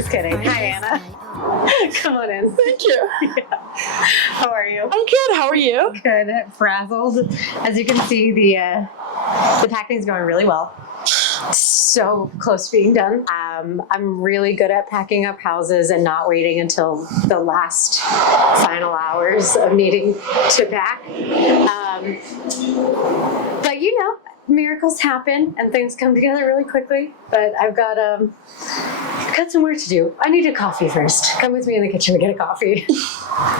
Just kidding. Hi, Anna. Come on in. Thank you. Yeah. How are you? I'm good. How are you? Good. Frazzled. As you can see, the packing is going really well. So close to being done. I'm really good at packing up houses and not waiting until the last final hours of needing to pack. But you know, miracles happen and things come together really quickly. But I've got some work to do. I need a coffee first. Come with me in the kitchen to get a coffee.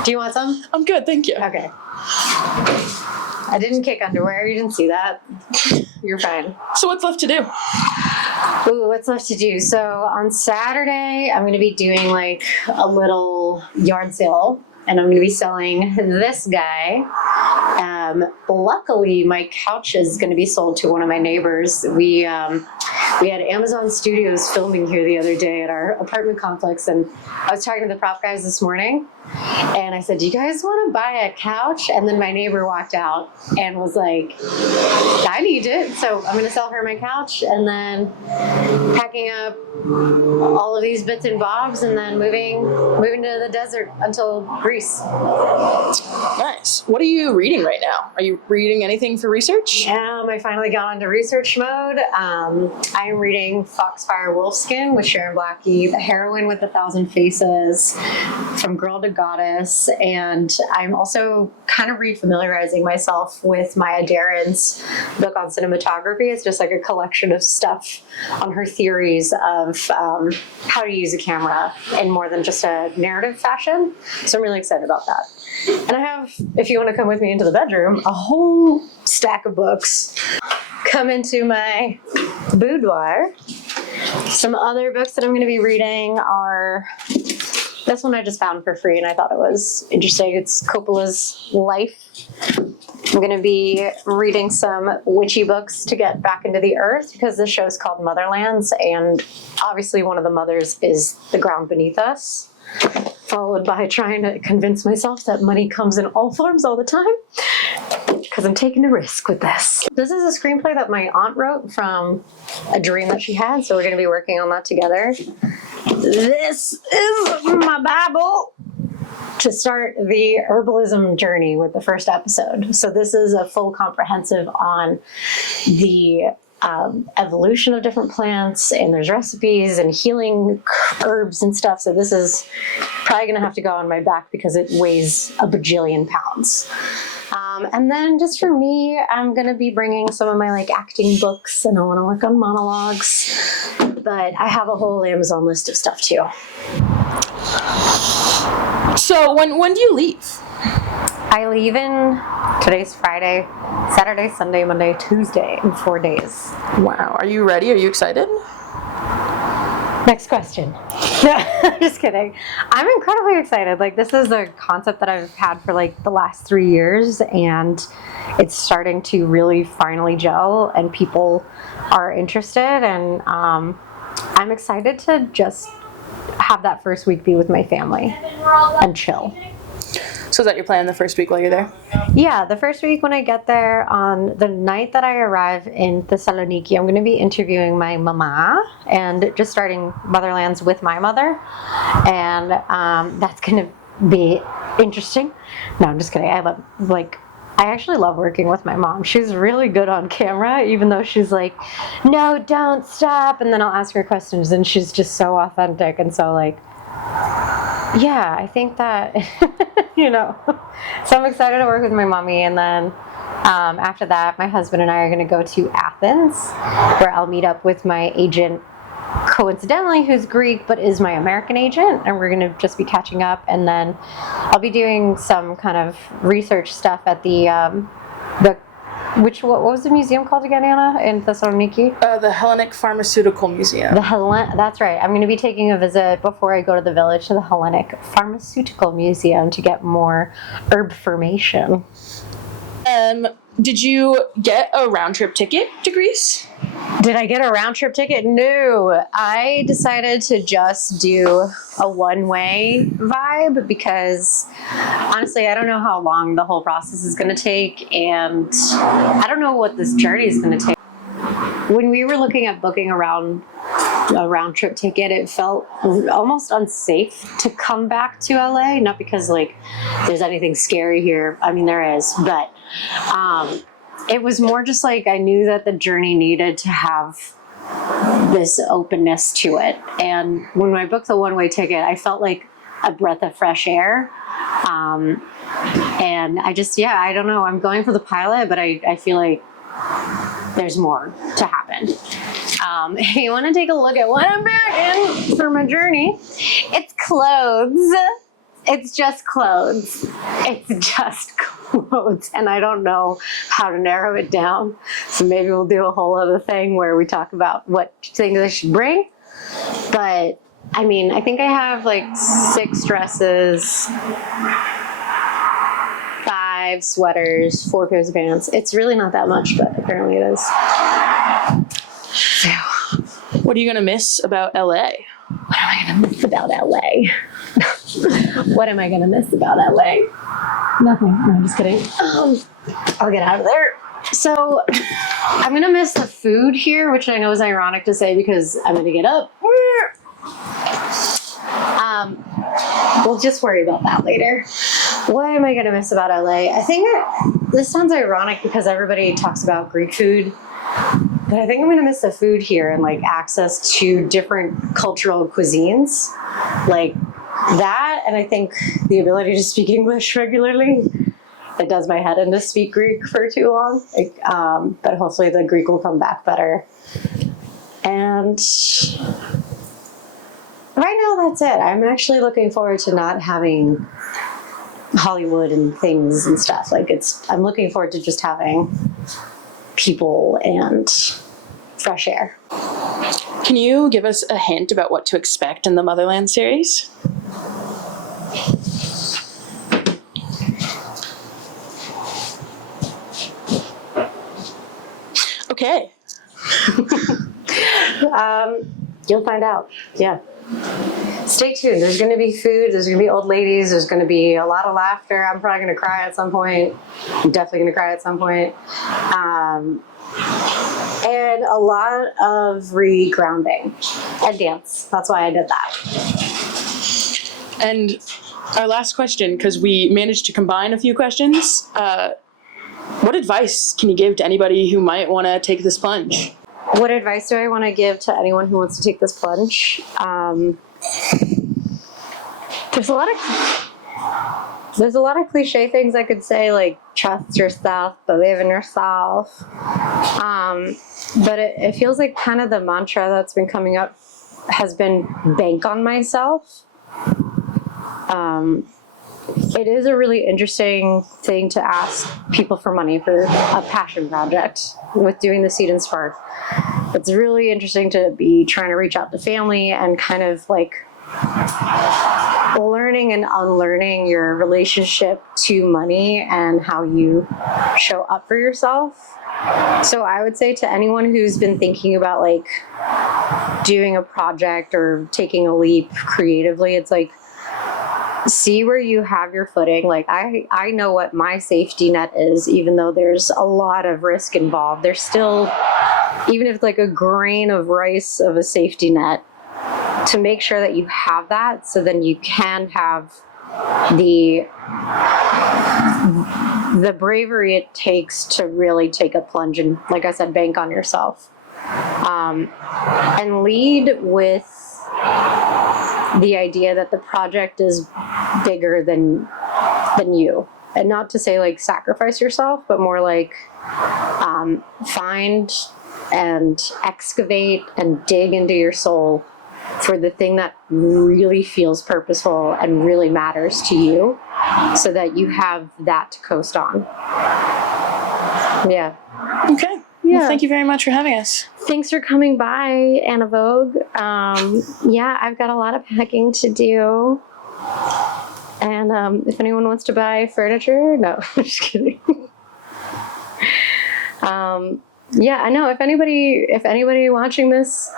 Do you want some? I'm good. Thank you. Okay. I didn't kick underwear. You didn't see that. You're fine. So what's left to do? Ooh, what's left to do? So on Saturday, I'm going to be doing like a little yard sale, and I'm going to be selling this guy. Luckily, my couch is going to be sold to one of my neighbors. We had Amazon Studios filming here the other day at our apartment complex, and I was talking to the prop guys this morning, and I said, do you guys want to buy a couch? And then my neighbor walked out and was like, I need it. So I'm going to sell her my couch, and then packing up all of these bits and bobs, and then moving to the desert until Greece. Nice. What are you reading right now? Are you reading anything for research? I finally got into research mode. I am reading Foxfire Wolfskin with Sharon Blackie, The Heroine with 1,000 Faces, From Girl to Goddess, and I'm also kind of refamiliarizing myself with Maya Daren's book on cinematography. It's just like a collection of stuff on her theories of how to use a camera in more than just a narrative fashion. So I'm really excited about that. And I have, if you want to come with me into the bedroom, a whole stack of books. Come into my boudoir. Some other books that I'm going to be reading are, this one I just found for free and I thought it was interesting. It's Coppola's Life. I'm going to be reading some witchy books to get back into the earth because this show is called Motherlands, and obviously one of the mothers is the ground beneath us, followed by trying to convince myself that money comes in all forms all the time because I'm taking a risk with this. This is a screenplay that my aunt wrote from a dream that she had, so we're going to be working on that together. This is my Bible to start the herbalism journey with the first episode. So this is a full comprehensive on the evolution of different plants, and there's recipes and healing herbs and stuff. So this is probably gonna have to go on my back because it weighs a bajillion pounds. And then just for me, I'm gonna be bringing some of my like acting books, and I wanna work on monologues, but I have a whole Amazon list of stuff too. So when do you leave? I leave in, today's Friday, Saturday, Sunday, Monday, Tuesday, in 4 days. Wow. Are you ready? Are you excited? Next question. Just kidding. I'm incredibly excited. Like, this is a concept that I've had for like the last 3 years, and it's starting to really finally gel, and people are interested, and I'm excited to just have that first week be with my family and chill. So is that your plan the first week while you're there? Yeah, the first week when I get there, on the night that I arrive in Thessaloniki, I'm going to be interviewing my mama and just starting Motherlands with my mother. And that's going to be interesting. No, I'm just kidding. I actually love working with my mom. She's really good on camera, even though she's like, no, don't stop. And then I'll ask her questions, and she's just so authentic. And so like, yeah, I think that, you know, so I'm excited to work with my mommy. And then after that, my husband and I are going to go to Athens, where I'll meet up with my agent, coincidentally, who's Greek, but is my American agent. And we're going to just be catching up. And then I'll be doing some kind of research stuff at what was the museum called again, Anna, in Thessaloniki? The Hellenic Pharmaceutical Museum. That's right. I'm going to be taking a visit before I go to the village to the Hellenic Pharmaceutical Museum to get more herb formation. Did you get a round trip ticket to Greece? Did I get a round trip ticket? No. I decided to just do a one-way vibe because honestly, I don't know how long the whole process is going to take, and I don't know what this journey is going to take. When we were looking at booking around a round trip ticket. It felt almost unsafe to come back to LA, not because like there's anything scary here. I mean, there is, but it was more just like I knew that the journey needed to have this openness to it. And when I booked the one-way ticket, I felt like a breath of fresh air. And I just, I don't know. I'm going for the pilot, but I feel like there's more to happen. If you want to take a look at what I'm packing for my journey, it's clothes. It's just clothes. It's just clothes. And I don't know how to narrow it down. So maybe we'll do a whole other thing where we talk about what things I should bring. But I mean, I think I have like 6 dresses, 5 sweaters, 4 pairs of pants. It's really not that much, but apparently it is. So, What are you going to miss about LA? what am I going to miss about LA? What am I going to miss about LA? Nothing. No, I'm just kidding. I'll get out of there. So, I'm going to miss the food here, which I know is ironic to say because I'm going to get up. We'll just worry about that later. What am I going to miss about LA? I think this sounds ironic because everybody talks about Greek food, but I think I'm going to miss the food here and like access to different cultural cuisines, like that. And I think the ability to speak English regularly. It does my head in to speak Greek for too long, but hopefully the Greek will come back better. And right now, that's it. I'm actually looking forward to not having Hollywood and things and stuff. Like I'm looking forward to just having people and fresh air. Can you give us a hint about what to expect in the Motherland series? Okay. You'll find out. Yeah. Stay tuned. There's going to be food. There's going to be old ladies. There's going to be a lot of laughter. I'm probably going to cry at some point. I'm definitely going to cry at some point. And a lot of re-grounding and dance. That's why I did that. And our last question, because we managed to combine a few questions, what advice can you give to anybody who might want to take this plunge? What advice do I want to give to anyone who wants to take this plunge? There's a lot of cliche things I could say, like trust yourself, believe in yourself. But it feels like kind of the mantra that's been coming up has been bank on myself. It is a really interesting thing to ask people for money for a passion project with doing the Seed and Spark. It's really interesting to be trying to reach out to family and kind of like learning and unlearning your relationship to money and how you show up for yourself. So I would say to anyone who's been thinking about like doing a project or taking a leap creatively, it's like, see where you have your footing. Like I know what my safety net is, even though there's a lot of risk involved. There's still, even if it's like a grain of rice of a safety net, to make sure that you have that, so then you can have the bravery it takes to really take a plunge and, like I said, bank on yourself. And lead with the idea that the project is bigger than you. And not to say like sacrifice yourself, but more like find and excavate and dig into your soul for the thing that really feels purposeful and really matters to you, so that you have that to coast on. Yeah. Okay. Yeah. Well, thank you very much for having us. Thanks for coming by, Anna Vogue. Yeah, I've got a lot of packing to do. And if anyone wants to buy furniture, no, I'm just kidding. Yeah, I know if anybody watching this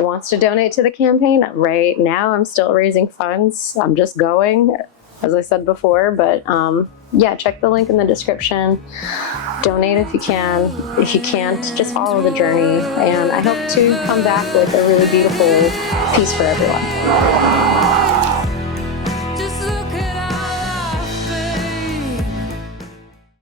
wants to donate to the campaign, right now I'm still raising funds. I'm just going. as I said before. But yeah, check the link in the description. Donate if you can. If you can't, just follow the journey. And I hope to come back with a really beautiful piece for everyone.